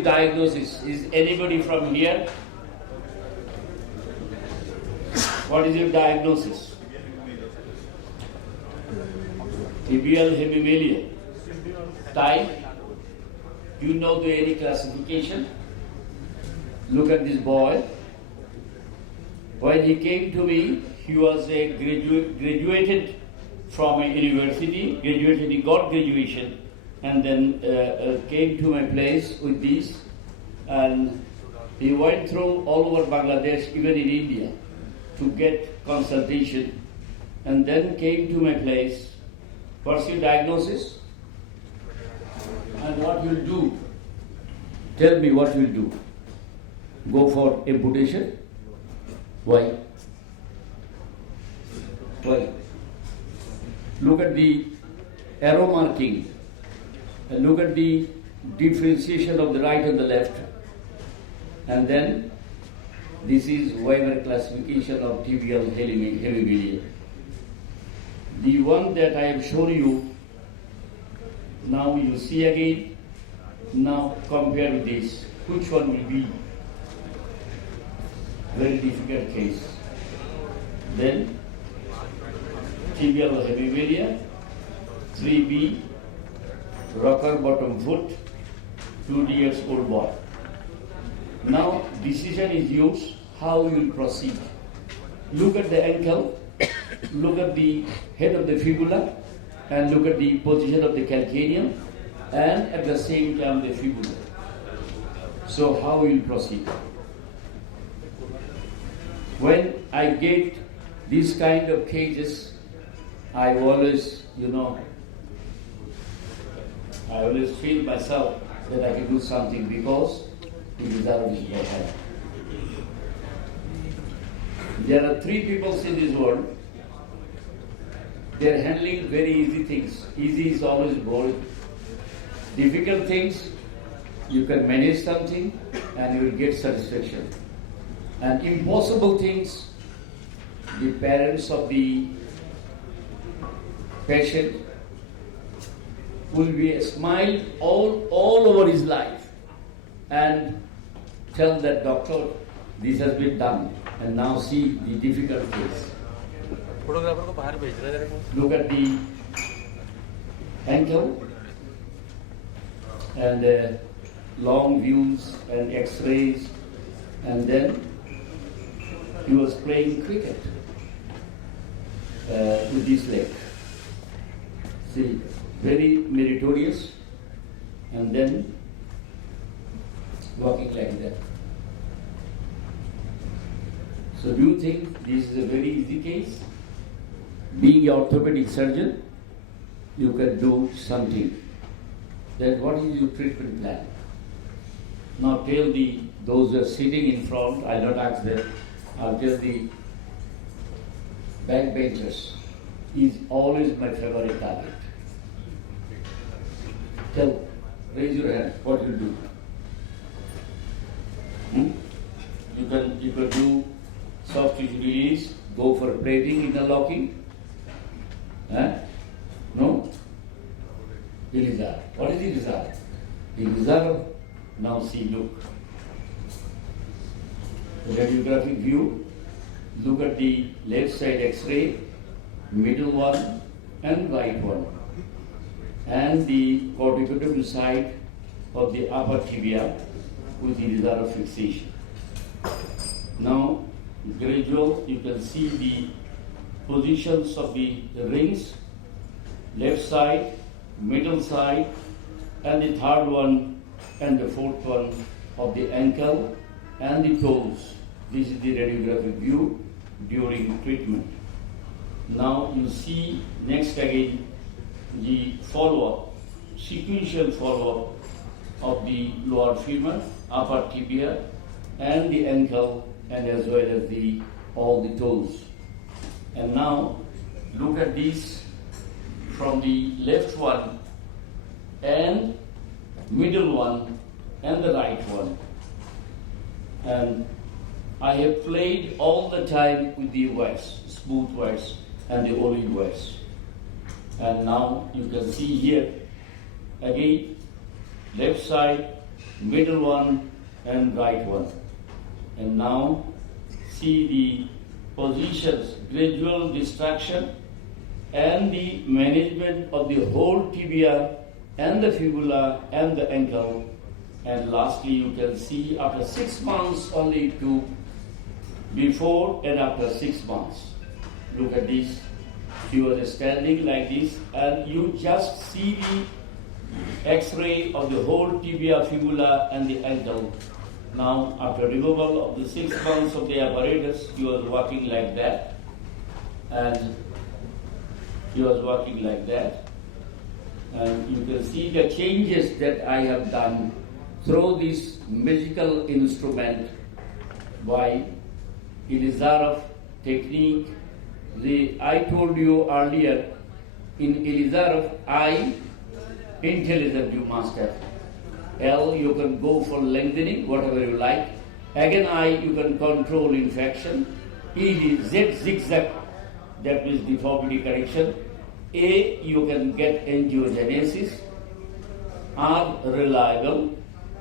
your diagnosis? Is anybody from here? What is your diagnosis? Tibial hemimelia. Type? Do you know the any classification? Look at this boy. When he came to me, he was a graduated from a university, he got graduation, and then came to my place with this, and he went through all over Bangladesh, even in India, to get consultation, and then came to my place. What's your diagnosis? And what you'll do? Tell me what you'll do. Go for amputation? Why? Why? Look at the arrow marking and look at the differentiation of the right and the left. And then this is Weber classification of tibial hemimelia. The one that I have shown you, now you see again, now compare with this. Which one will be? Very difficult case. Then tibial hemimelia, 3B, rocker bottom foot, 2 years old boy. Now decision is used how you will proceed. Look at the ankle, look at the head of the fibula, and look at the position of the calcaneum, and at the same time the fibula. So how will you proceed? When I get these kind of cases, I always, I always feel myself that I can do something because Ilizarov is my hand. There are 3 people in this world. They are handling very easy things. Easy is always boring. Difficult things, you can manage something and you will get satisfaction. And impossible things, the parents of the patient will be a smile all over his life and tell that doctor, this has been done, and now see the difficult case. Look at the ankle and long views and x-rays, and then he was playing cricket with this leg. See, very meritorious, and then walking like that. So do you think this is a very easy case? Being an orthopedic surgeon, you can do something. Then what is your treatment plan? Now tell those who are sitting in front, I'll not ask them, I'll tell the backbenchers, is always my favorite target. Tell, raise your hand, what you do? You can do soft tissue release, go for plating, interlocking. No? Ilizarov. What is Ilizarov? Ilizarov, now see, look. Radiographic view, look at the left side x-ray, middle one and right one, and the corticotomy side of the upper tibia with the Ilizarov fixation. Now, gradual, you can see the positions of the rings, left side, middle side, and the third one and the fourth one of the ankle and the toes. This is the radiographic view during treatment. Now you see next again the follow-up, sequential follow-up of the lower femur, upper tibia, and the ankle, and as well as all the toes. And now look at this from the left one and middle one and the right one. And I have played all the time with the wax, smooth wax and the olive wax. And now you can see here again left side, middle one, and right one. And now see the positions, gradual distraction, and the management of the whole tibia and the fibula and the ankle. And lastly, you can see after 6 months only to before and after 6 months. Look at this. He was standing like this, and you just see the X-ray of the whole tibia, fibula, and the ankle. Now, after removal of the 6 months of the apparatus, he was walking like that, and he was walking like that. And you can see the changes that I have done through this magical instrument by Ilizarov technique. I told you earlier, in Ilizarov, I, intelligent you must have. L, you can go for lengthening, whatever you like. Again, I, you can control infection. E, Z, zigzag, that means deformity correction. A, you can get angiogenesis. R, reliable.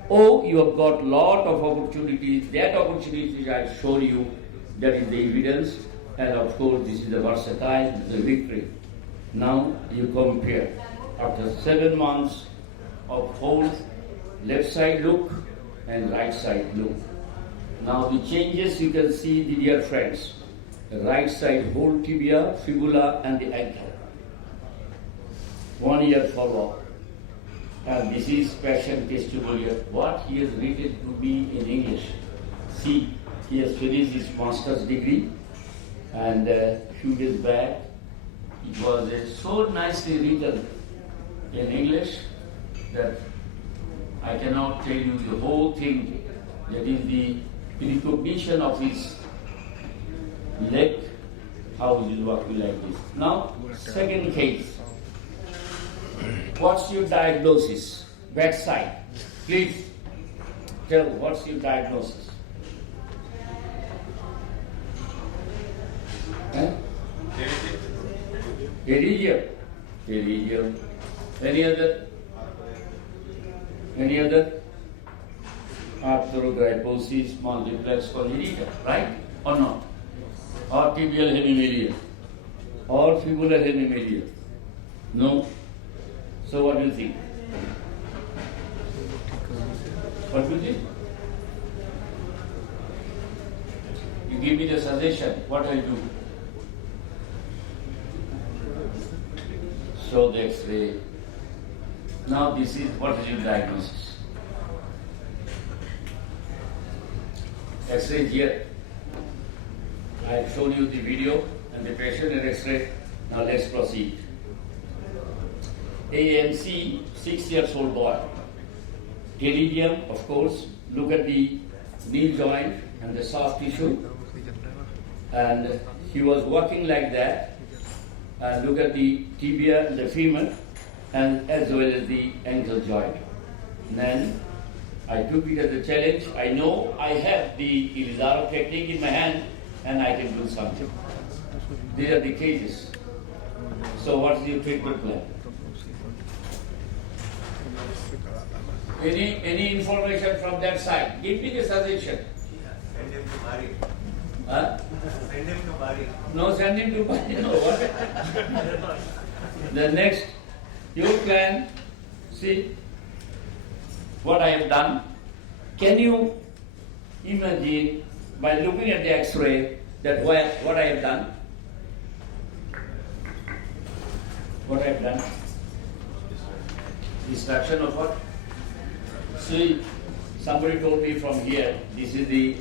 O, you have got lot of opportunities. That opportunities I showed you, that is the evidence. And of course, this is the versatile, the victory. Now you compare. After 7 months of whole left side look and right side look. Now the changes you can see, the dear friends. The right side whole tibia, fibula, and the ankle. 1 year follow-up. And this is patient testimonial. What he has written to me in English. See, he has finished his master's degree, and a few days back, it was so nicely written in English that I cannot tell you the whole thing. That is the recognition of his leg, how he is working like this. Now, second case. What's your diagnosis? Backside. Please tell what's your diagnosis. Pterygium. Pterygium. Any other? Any other? Arthrogryposis, multiplex congenital, right or not? Or tibial hemimelia? Or fibular hemimelia? No? So what do you think? What do you think? You give me the suggestion, what I do? Show the X-ray. Now this is, what is your diagnosis? X-ray here. I have shown you the video and the patient and X-ray. Now let's proceed. AMC, 6 years old boy. Pterygium, of course. Look at the knee joint and the soft tissue. And he was walking like that. And look at the tibia and the femur, and as well as the ankle joint. And then I took it as a challenge. I know I have the Ilizarov technique in my hand, and I can do something. These are the cases. So what's your treatment plan? Any information from that side? Give me the suggestion. Send him to Bari. Huh? Send him to Bari. No, send him to Bari. No, what? The next, your plan, see what I have done. Can you imagine by looking at the X-ray that what I have done? What I have done? Destruction of what? See, somebody told me from here, this is the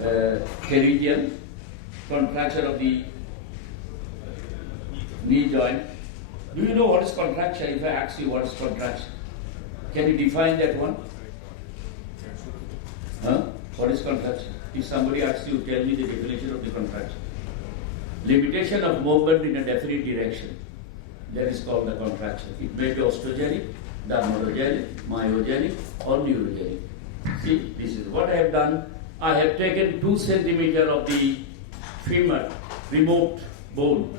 pterygium, contraction of the knee joint. Do you know what is contraction? If I ask you what is contraction, can you define that one? Huh? What is contraction? If somebody asks you, tell me the definition of the contraction. Limitation of movement in a definite direction. That is called the contraction. It may be osteogenic, dermatogenic, myogenic, or neurogenic. See, this is what I have done. I have taken 2 centimeters of the femur, removed bone,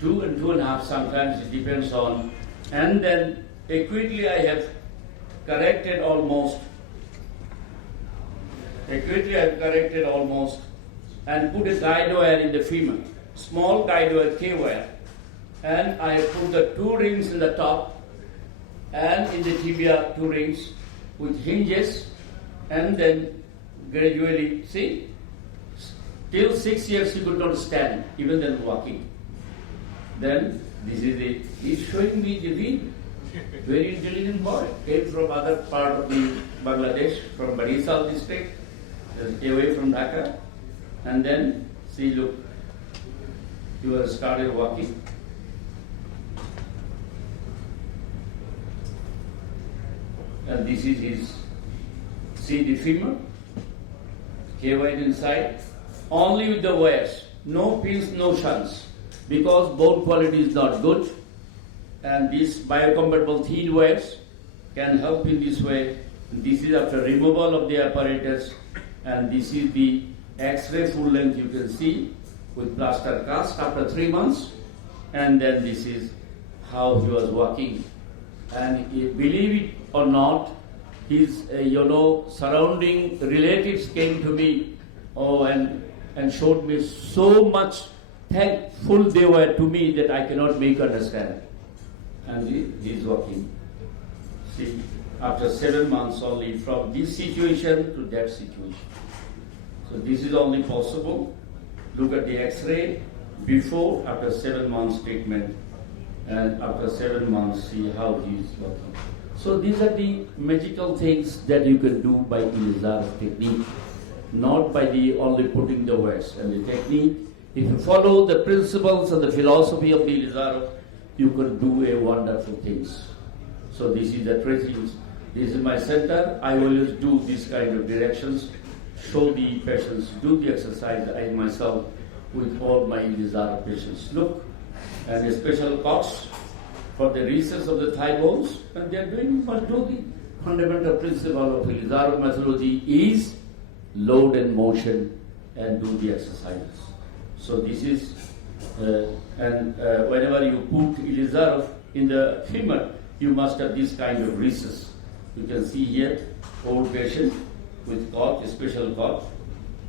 2 and 2.5 sometimes, it depends on, and then quickly I have corrected almost, accurately I have corrected almost, and put a guide wire in the femur, small guide wire K wire, and I have put the 2 rings in the top and in the tibia 2 rings with hinges, and then gradually, see, till 6 years he could not stand, even then walking. Then this is it. He's showing me the vein. Very intelligent boy. Came from other part of the Bangladesh, from Bari district, away from Dhaka. And then, see, look, he was started walking. And this is his, see the femur, K-wide inside, only with the wires, no pins, no shunts, because bone quality is not good, and these biocompatible thin wires can help in this way. This is after removal of the apparatus, and this is the X-ray full length you can see with plaster cast after 3 months, and then this is how he was walking. And believe it or not, his surrounding relatives came to me, and showed me so much thankful they were to me that I cannot make understand. And he is walking. See, after 7 months only, from this situation to that situation. So this is only possible. Look at the X-ray before, after 7 months treatment, and after 7 months, see how he is working. So these are the magical things that you can do by Ilizarov technique, not by the only putting the words. And the technique, if you follow the principles and the philosophy of the Ilizarov, you can do a wonderful things. So this is the trainings. This is my center. I always do this kind of directions, show the patients, do the exercise. I myself with all my Ilizarov patients. Look, and a special cots for the recess of the thigh bones, and they are doing must do the fundamental principle of Ilizarov methodology is load and motion and do the exercises. So this is, whenever you put Ilizarov in the femur, you must have this kind of recess. You can see here, old patient with cot, special cot,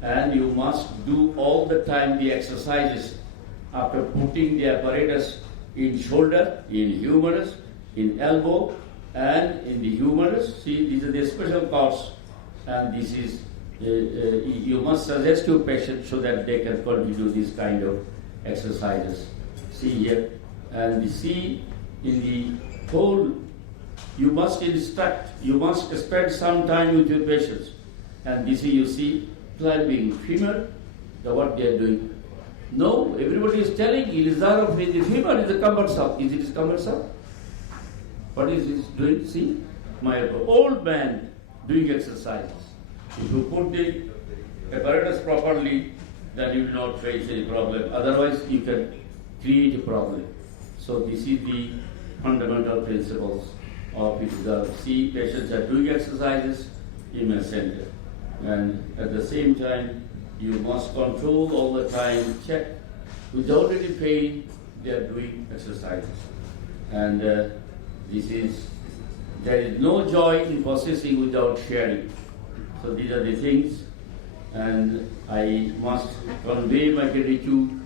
and you must do all the time the exercises after putting the apparatus in shoulder, in humerus, in elbow, and in the humerus. See, these are the special cots, and this is, you must suggest to patient so that they can continue this kind of exercises. See here, and see in the whole, you must instruct, you must spend some time with your patients. And this is, you see, climbing femur, what they are doing. No, everybody is telling Ilizarov in the femur is a cumbersome. Is it cumbersome? What is this doing? See, my old man doing exercises. If you put the apparatus properly, then you will not face any problem. Otherwise, you can create a problem. So this is the fundamental principles of Ilizarov. See, patients are doing exercises in my center. And at the same time, you must control all the time, check. Without any pain, they are doing exercises. And this is, there is no joy in possessing without sharing. So these are the things. And I must convey my gratitude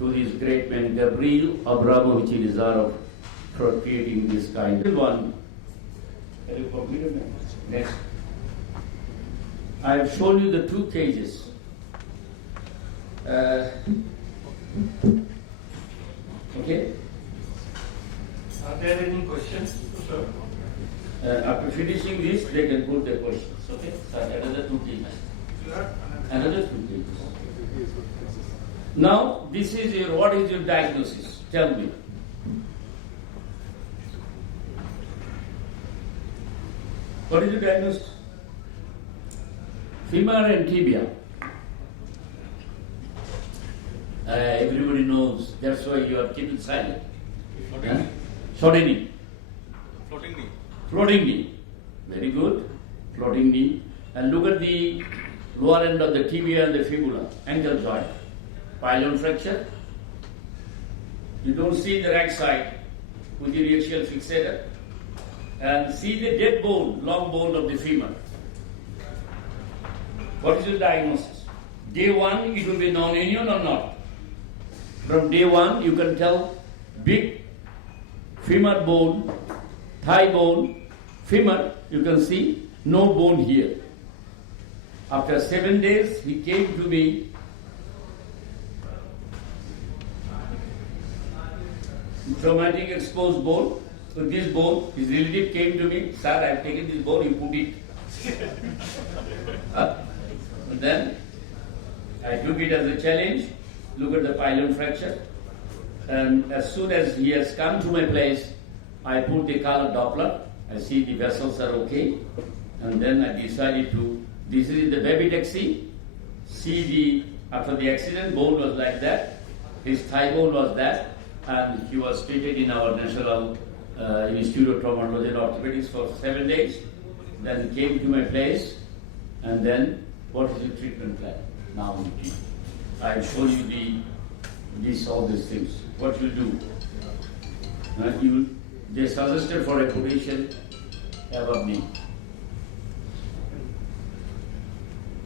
to this great man, Gabriel Abramovich Ilizarov, for creating this kind of one. Next. I have shown you the 2 cages. Okay? Are there any questions? After finishing this, they can put their questions. Okay? So another 2 cages. Another 2 cages. Now, this is your, what is your diagnosis? Tell me. What is your diagnosis? Femur and tibia. Everybody knows. That's why you are keeping silent. Floating knee. Floating knee. Floating knee. Very good. Floating knee. And look at the lower end of the tibia and the fibula, ankle joint. Pilon fracture. You don't see the right side with the axial fixator. and see the dead bone, long bone of the femur. What is the diagnosis? Day one, it will be non-union or not? From day one, you can tell big femur bone, thigh bone, femur, you can see no bone here. After 7 days, he came to me. Traumatic exposed bone. So this bone, his relative came to me, sir, I have taken this bone, you put it. And then I took it as a challenge, look at the pilon fracture. And as soon as he has come to my place, I put the color Doppler. I see the vessels are okay. And then I decided to, this is the baby taxi. See after the accident, bone was like that. His thigh bone was that. And he was treated in our National Institute of Traumatology and Orthopaedics for 7 days. Then came to my place. And then, what is the treatment plan? Now, I'll show you all these things. What you do? They suggested for a position above knee.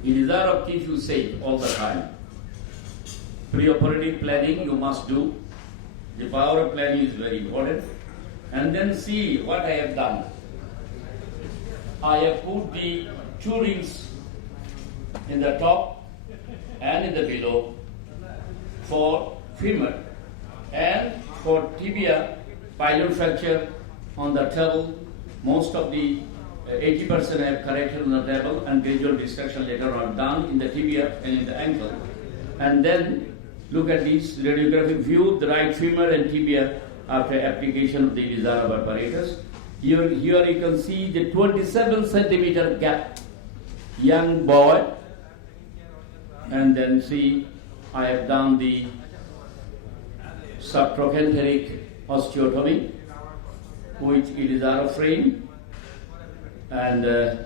Ilizarov keeps you safe all the time. Pre-operative planning you must do. The power of planning is very important. And then see what I have done. I have put the 2 rings in the top and in the below for femur and for tibia pilon fracture on the table. Most of the 80% I have corrected on the table and gradual destruction later on done in the tibia and in the ankle. And then look at this radiographic view, the right femur and tibia after application of the Ilizarov apparatus. Here you can see the 27 centimeter gap. Young boy. And then see, I have done the subtrochanteric osteotomy with Ilizarov frame. And this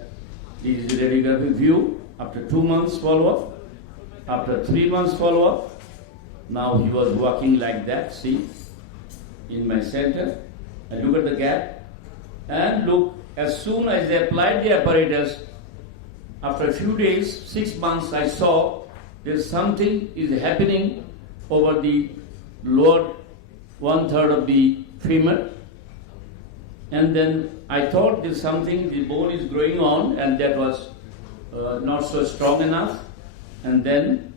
is the radiographic view after 2 months follow-up. After 3 months follow-up, now he was walking like that, see, in my center. And look at the gap. And look, as soon as I applied the apparatus, after a few days, 6 months, I saw there's something is happening over the lower 1/3 of the femur. And then I thought there's something, the bone is growing on, and that was not so strong enough. And then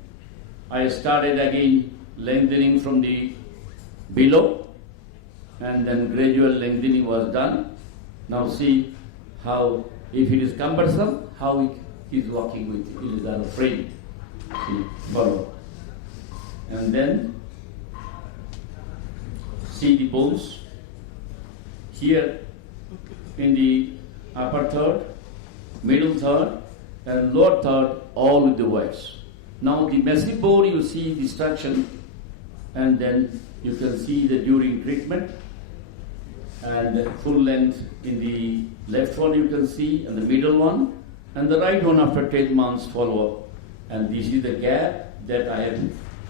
I started again lengthening from the below, and then gradual lengthening was done. Now see how, if it is cumbersome, how it is walking with Ilizarov frame. See, follow. And then see the bones here in the upper third, middle third, and lower third, all with the whites. Now the massive bone you see destruction, and then you can see the during treatment, and full length in the left one you can see, and the middle one, and the right one after 10 months follow-up. And this is the gap that I have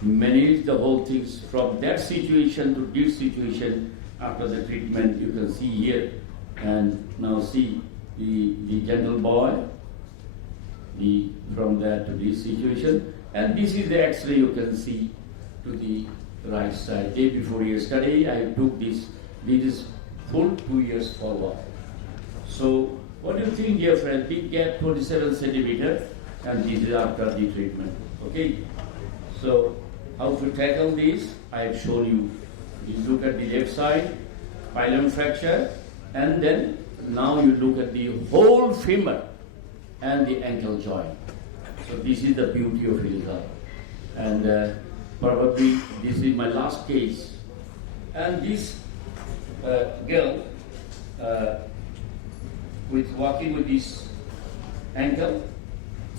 managed the whole things from that situation to this situation after the treatment. You can see here, and now see the gentle boy, from that to this situation. And this is the X-ray you can see to the right side. Day before yesterday, I took this. This is full 2 years follow-up. So, what do you think, dear friend? Big gap, 27 centimeter, and this is after the treatment. Okay? So, how to tackle this? I have shown you. You look at the left side, pilon fracture, and then now you look at the whole femur and the ankle joint. So this is the beauty of Ilizarov. And probably this is my last case. And this girl, walking with this ankle,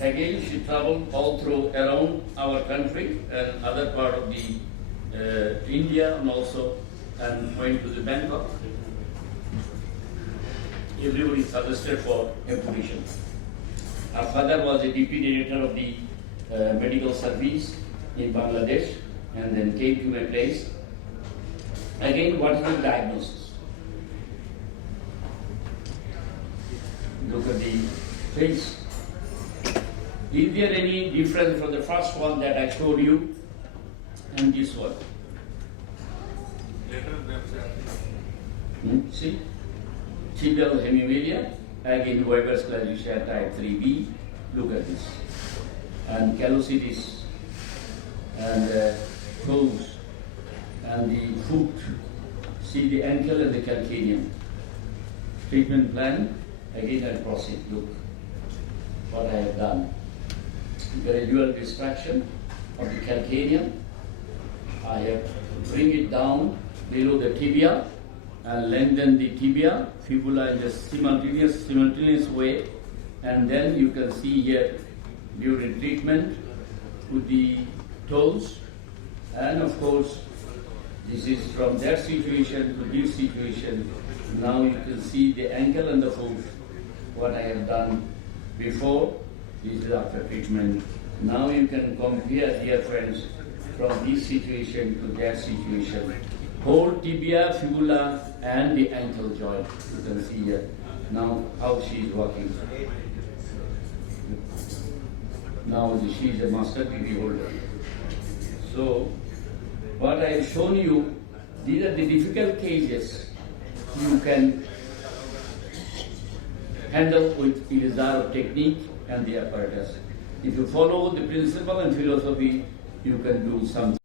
again she traveled all through around our country and other part of the India, and also went to the Bangkok. Everybody suggested for amputation. Our father was a deputy director of the medical service in Bangladesh, and then came to my place. Again, what is the diagnosis? Please. Is there any difference from the first one that I showed you and this one? See? Tibial hemimelia, again Weber's classification type 3B. Look at this. And callosities and toes and the foot. See the ankle and the calcaneum. Treatment plan, again I proceed. Look what I have done. Gradual distraction of the calcaneum. I have bring it down below the tibia and lengthen the tibia, fibula in the simultaneous way, and then you can see here during treatment with the toes, and of course this is from that situation to this situation. Now you can see the ankle and the foot, what I have done before, this is after treatment. Now you can compare, dear friends, from this situation to that situation. Whole tibia, fibula and the ankle joint. You can see here now how she is working. Now she is a master degree holder. So what I have shown you, these are the difficult cases you can handle with Ilizarov technique and the apparatus. If you follow the principle and philosophy, you can do something.